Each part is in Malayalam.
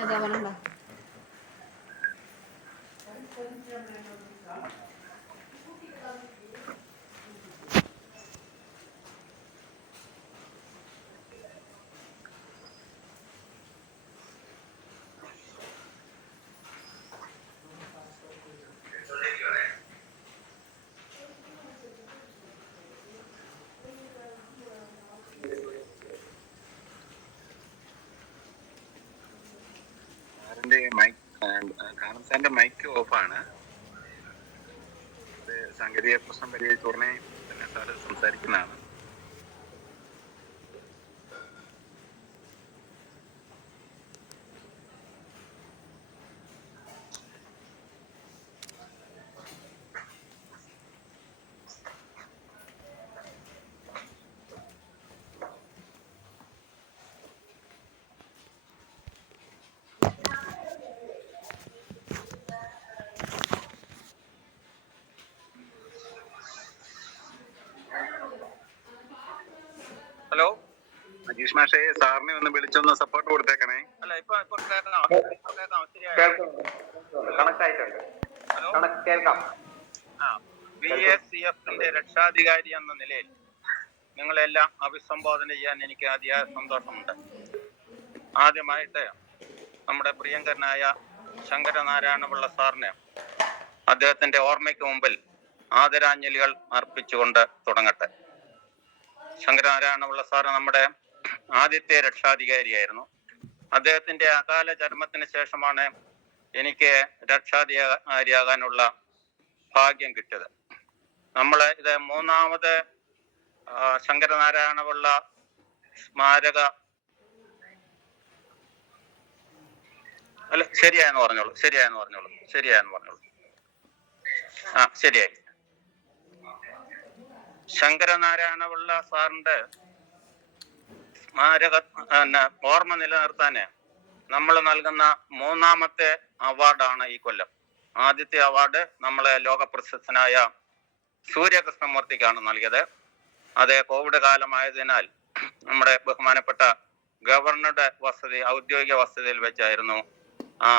ഏതാ പറയണ്ട. കാനസാന്റെ മൈക്ക് ഓഫാണ്. സാങ്കേതിക പ്രശ്നം പരിഹരിച്ച ഉടനെ തന്നെ സാറ് സംസാരിക്കുന്നതാണ്. ഹലോ അജീഷ് മാഷേ, സാറിനെ ഒന്ന് വിളിച്ചൊന്ന് സപ്പോർട്ട് കൊടുത്തേക്കണേ. അല്ല ഇപ്പൊ കേൾക്കാം. BACFന്റെ രക്ഷാധികാരി എന്ന നിലയിൽ നിങ്ങളെല്ലാം അഭിസംബോധന ചെയ്യാൻ എനിക്ക് അതിയായ സന്തോഷമുണ്ട്. ആദ്യമായിട്ട് നമ്മുടെ പ്രിയങ്കരനായ ശങ്കരനാരായണപിള്ള സാറിന് അദ്ദേഹത്തിന്റെ ഓർമ്മയ്ക്ക് മുമ്പിൽ ആദരാഞ്ജലികൾ അർപ്പിച്ചുകൊണ്ട് തുടങ്ങട്ടെ. ശങ്കരനാരായണപിള്ള സാറ് നമ്മുടെ ആദ്യത്തെ രക്ഷാധികാരിയായിരുന്നു. അദ്ദേഹത്തിന്റെ അകാല ചരമത്തിന് ശേഷമാണ് എനിക്ക് രക്ഷാധികാരിയാകാനുള്ള ഭാഗ്യം കിട്ടിയത്. നമ്മള് ഇത് മൂന്നാമത് ശങ്കരനാരായണപിള്ള സ്മാരക അല്ല ശരിയായെന്ന് പറഞ്ഞോളൂ. ശരിയായി. ശങ്കരനാരായണപിള്ള സാറിന്റെ സ്മാരക ഓർമ്മ നിലനിർത്താന് നമ്മൾ നൽകുന്ന മൂന്നാമത്തെ അവാർഡാണ് ഈ കൊല്ലം. ആദ്യത്തെ അവാർഡ് നമ്മളെ ലോകപ്രശസ്തനായ സൂര്യകൃഷ്ണമൂർത്തിക്കാണ് നൽകിയത്. അത് കോവിഡ് കാലമായതിനാൽ നമ്മുടെ ബഹുമാനപ്പെട്ട ഗവർണറുടെ വസതി, ഔദ്യോഗിക വസതിയിൽ വെച്ചായിരുന്നു ആ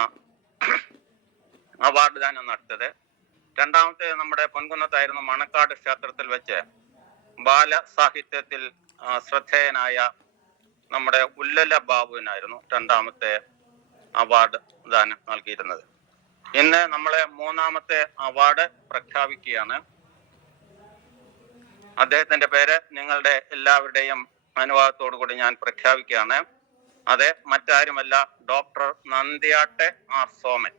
അവാർഡ് ദാനം നടത്തിയത്. രണ്ടാമത്തെ നമ്മുടെ പൊൻകുന്നത്തായിരുന്നു മണക്കാട് ക്ഷേത്രത്തിൽ വെച്ച് ബാലസാഹിത്യത്തിൽ ശ്രദ്ധേയനായ നമ്മുടെ ഉല്ലല ബാബുവിനായിരുന്നു രണ്ടാമത്തെ അവാർഡ് ദാനം നൽകിയിരുന്നത്. ഇന്ന് നമ്മളെ മൂന്നാമത്തെ അവാർഡ് പ്രഖ്യാപിക്കുകയാണ്. അദ്ദേഹത്തിന്റെ പേര് നിങ്ങളുടെ എല്ലാവരുടെയും അനുവാദത്തോടു കൂടി ഞാൻ പ്രഖ്യാപിക്കുകയാണ്. അത് മറ്റാരുമല്ല, ഡോക്ടർ നന്ദ്യാട്ടെ ആർ സോമൻ.